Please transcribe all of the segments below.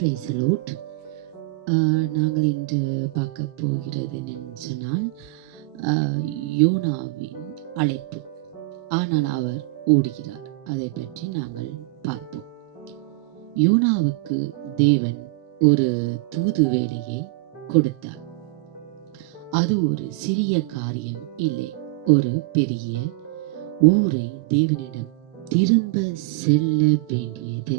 பிரைசலோட் நாங்கள் இன்று பார்க்க போகிறது என்னன்னு சொன்னால் யோனாவின் அழைப்பு. ஆனால் அவர் ஓடுகிறார். அதை பற்றி நாங்கள் பார்ப்போம். யோனாவுக்கு தேவன் ஒரு தூது வேலையை கொடுத்தார். அது ஒரு சிறிய காரியம் இல்லை. ஒரு பெரிய ஊரை தேவனிடம் திரும்ப செல்ல வேண்டியது.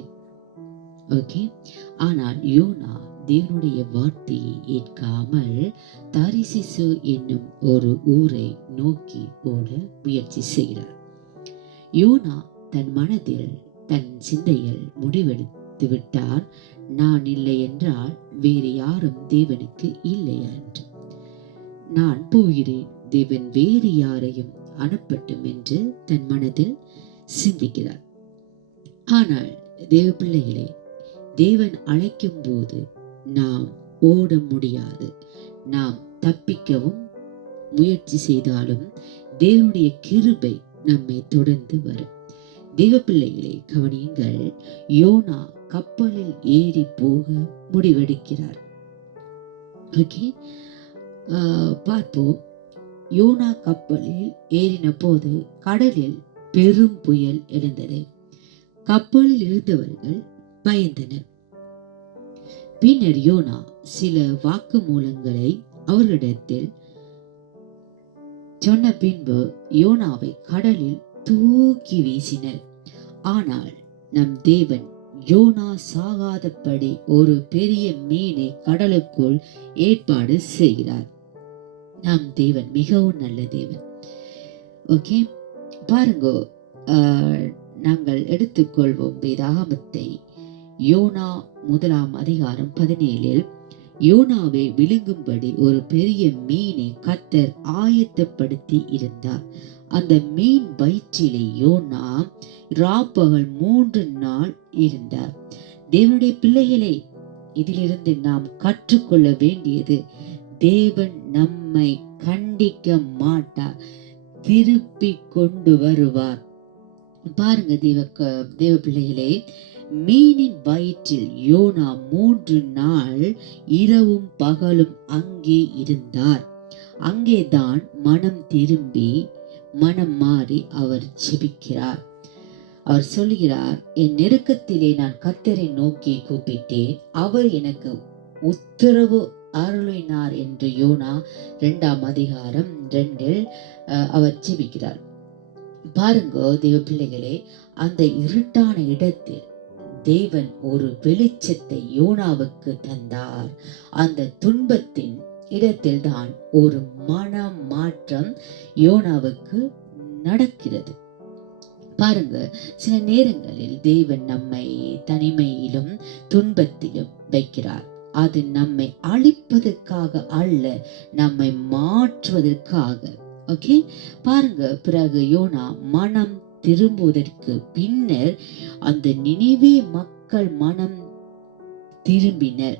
ஓகே ஆனால் யோனா தேவனுடைய வார்த்தையை ஏற்காமல் தாரிசிசு என்னும் ஒரு ஊரை நோக்கி ஓட முயற்சி செய்கிறார். யோனா தன் மனதில் தன் சிந்தையில் முடிவெடுத்து விட்டார். நான் இல்லை என்றால் வேறு யாரும் தேவனுக்கு இல்லை என்று. நான் போகிறேன். தேவன் வேறு யாரையும் அனுப்பட்டும் என்று தன் மனதில் சிந்திக்கிறார். ஆனால் தேவ பிள்ளைகளே தேவன் அழைக்கும் போது நாம் ஓட முடியாது. நாம் தப்பிக்கவும் முயற்சி செய்தாலும் தேவனுடைய கிருபை நம்மை தொடர்ந்து வரும். தேவப்பிள்ளைகளை கவனியுங்கள் யோனா கப்பலில் ஏறி போக முடிவெடுக்கிறார். ஓகே? பார்ப்போம். யோனா கப்பலில் ஏறின போது கடலில் பெரும் புயல் எழுந்தது. கப்பலில் இருந்தவர்கள் பயந்தனர். பின்னர் யோனா சில வாக்குமூலங்களை அவர்களிடத்தில் சொன்ன பின்பு யோனாவை கடலில் தூக்கி வீசினர். ஆனால் நம் தேவன் யோனா சாகாதபடி ஒரு பெரிய மீனை கடலுக்குள் ஏற்பாடு செய்கிறார். நம் தேவன் மிகவும் நல்ல தேவன். ஓகே? பாருங்க ஆஹ், நாங்கள் எடுத்துக்கொள்வோம் வேதாகமத்தை. யோனா முதலாம் அதிகாரம் பதினேழில் யோனாவை விழுங்கும்படி ஒரு பெரிய மீனை கத்தர் ஆயத்தப்படுத்தி இருந்தார். அந்த மீன் வயிற்றிலே யோனா ராப்பகல் மூன்று நாள் இருந்தார். தேவனுடைய பிள்ளைகளே இதிலிருந்து நாம் கற்றுக்கொள்ள வேண்டியது தேவன் நம்மை கண்டிக்க மாட்டார் திருப்பி கொண்டு வருவார். பாருங்க தேவ தேவ பிள்ளைகளே மீனின் வயிற்றில் யோனா மூன்று நாள் இரவும் பகலும் அங்கே இருந்தார். அங்கேதான் மனம் திரும்பி மனம் மாறி அவர் ஜெபிக்கிறார். அவர் சொல்கிறார் என் நெருக்கத்திலே நான் கத்தரை நோக்கி கூப்பிட்டேன். அவர் எனக்கு உத்தரவு அருளினார் என்று யோனா ரெண்டாம் அதிகாரம் ரெண்டில் அவர் ஜெபிக்கிறார். பாருங்க தெய்வ பிள்ளைகளே அந்த இருட்டான இடத்தில் தேவன் ஒரு வெளிச்சத்தை யோனாவுக்கு தந்தார். அந்த துன்பத்தின் இடத்தில்தான் ஒரு மன மாற்றம் யோனாவுக்கு நடக்கிறது. பாருங்க சில நேரங்களில் தேவன் நம்மை தனிமையிலும் துன்பத்திலும் வைக்கிறார். அது நம்மை அழிப்பதற்காக அல்ல நம்மை மாற்றுவதற்காக. ஓகே பாருங்க பிறகு யோனா மனம் திரும்புவதற்கு பின்னர் அந்த நினைவே மக்கள் மனம் திரும்பினர்.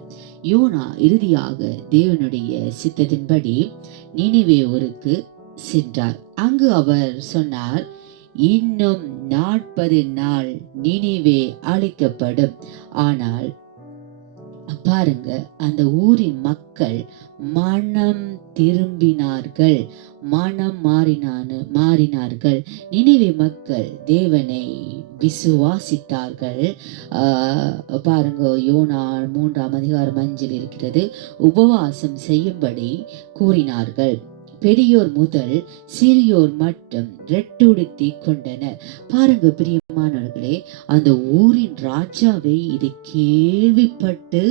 யோனா இறுதியாக தேவனுடைய சித்தத்தின்படி நினைவே ஊருக்கு சென்றார். அங்கு அவர் சொன்னார் இன்னும் நாற்பது நாள் நினைவே அழிக்கப்படும் ஆனால் பாருங்க அந்த ஊரின் மக்கள் மனம் திரும்பினார்கள். மனம் மாறினானு மாறினார்கள். நினைவே மக்கள் தேவனை விசுவாசித்தார்கள். பாருங்க யோனா மூன்றாம் அதிகாரம் அஞ்சில் இருக்கிறது. உபவாசம் செய்யும்படி கூறினார்கள். பெரியோர் முதல் சிறியோர் மட்டும் ரெட்டுடுத்தி கொண்டனர். பாருங்க பிரியமானவர்களே அந்த ஊரின் ராஜாவை இது கேள்விப்பட்டு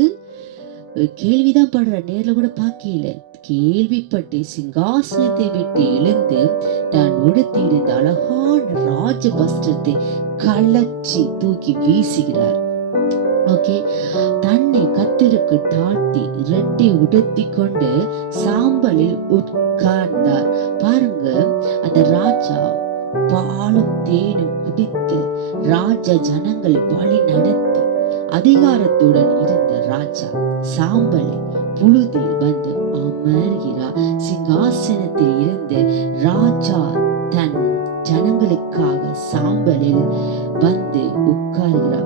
கேள்விதான் படுற நேர்ல கூட பார்க்கல கேள்விப்பட்டு சிங்காசனத்தை விட்டு எழுந்து தான் உடுத்தி இருந்த அழகான ராஜ வஸ்திரத்தை கலச்சி தூக்கி வீசுகிறார். ஓகே. தன்னை கத்தருக்கு தாழ்த்தி ரெட்டி உடுத்தி கொண்டு சாம்பலில் உட்கார்ந்தார். பாருங்க அந்த ராஜா பாலும் தேனும் குடித்து ராஜ ஜனங்களை வழி நடத்தி அதிகாரத்துடன் இருந்த ராஜா சாம்பலில் புழுதியில் வந்து அமர்கிறார். சிங்காசனத்தில் இருந்து ராஜா தன் ஜனங்களுக்காக சாம்பலில் வந்து உட்கார்கிறார்.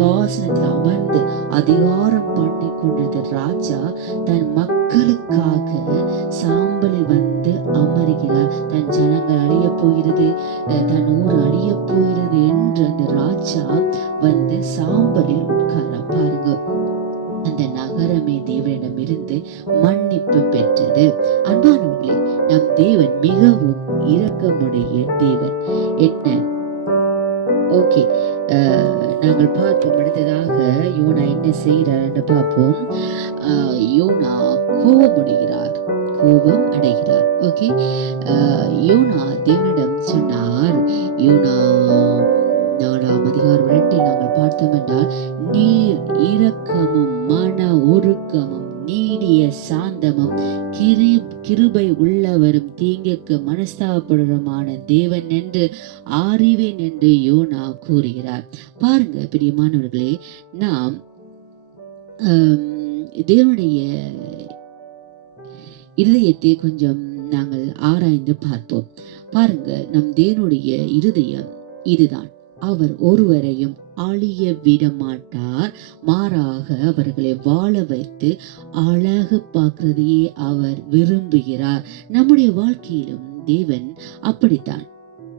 சிங்காசனத்தில் அமர்ந்து அதிகாரம் பண்ணி கொண்டிருந்த ராஜா தன் மக்களுக்காக சாம்பலில் வந்து அமருகிறார். தன் ஜனங்கள் அழிய போகிறது தன் ஊர் அழிய போகிறது என்று அந்த ராஜா வந்து சாம்பலில் உட்கார பாருங்க அந்த நகரமே தேவனிடமிருந்து மன்னிப்பு பெற்றது. அன்பானவர்களே நம் தேவன் மிகவும் இரக்கமுடைய தேவன். என்ன? ஓகே uh, நாங்கள் பார்ப்போம் அடுத்ததாக யோனா என்ன செய்கிறார்னு பார்ப்போம். Uh, யோனா கோபம் அடைகிறார். கோபம் அடைகிறார். ஓகே uh, யோனா தேவனிடம் சொன்னார் யோனா நாலாம் அதிகாரம் ரெண்டில் நாங்கள் பார்த்தோம் என்றால் நீர் இரக்கமும் மன ஒருக்கமும் நீடிய சாந்தமும் கிரு கிருபை உள்ளவரும் தீங்குக்கு மனஸ்தாபப்படுறமான தேவன் என்று அறிவேன் என்று யோனா கூறுகிறார். பாருங்க பிரியமானவர்களே நாம் தேவனுடைய இருதயத்தை கொஞ்சம் நாங்கள் ஆராய்ந்து பார்ப்போம். பாருங்க நம் தேவனுடைய இருதயம் இதுதான். அவர் ஒருவரையும் அழிய விடமாட்டார். மாறாக அவர்களை வாழ வைத்து அழகு பார்க்கிறதையே அவர் விரும்புகிறார். நம்முடைய வாழ்க்கையிலும் தேவன் அப்படித்தான்.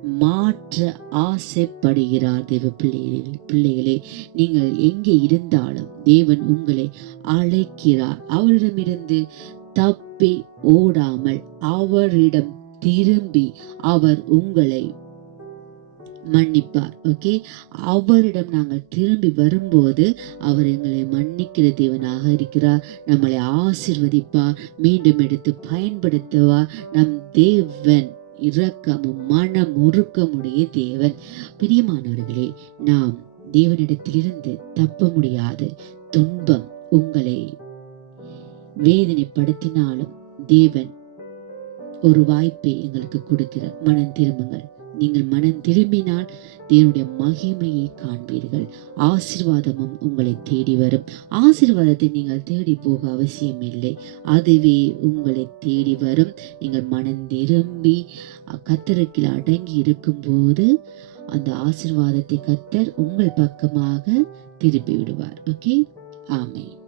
மாற்ற ஆசைப்படுகிறார் தேவ பிள்ளைகளில் பிள்ளைகளே. நீங்கள் எங்கே இருந்தாலும் தேவன் உங்களை அழைக்கிறார். அவரிடமிருந்து தப்பி ஓடாமல் அவரிடம் திரும்பி அவர் உங்களை மன்னிப்பார். ஓகே அவரிடம் நாங்கள் திரும்பி வரும்போது அவர் எங்களை மன்னிக்கிற தேவனாக இருக்கிறார். நம்மளை ஆசிர்வதிப்பார். மீண்டும் எடுத்து பயன்படுத்துவார். நம் தேவன் இரக்கமும் மனம் உருக்கமுடைய தேவன். பிரியமானவர்களே நாம் தேவனிடத்திலிருந்து தப்ப முடியாது. துன்பம் உங்களை வேதனைப்படுத்தினாலும் தேவன் ஒரு வாய்ப்பை எங்களுக்கு கொடுக்கிறார். மனம் திரும்புங்கள். நீங்கள் மனம் திரும்பினால் தேவனுடைய மகிமையை காண்பீர்கள். ஆசிர்வாதமும் உங்களை தேடி வரும். ஆசிர்வாதத்தை நீங்கள் தேடி போக அவசியம் இல்லை அதுவே உங்களை தேடி வரும். நீங்கள் மனம் திரும்பி கத்தருக்கில் அடங்கி இருக்கும்போது அந்த ஆசிர்வாதத்தை கத்தர் உங்கள் பக்கமாக திருப்பி விடுவார். ஓகே? ஆமை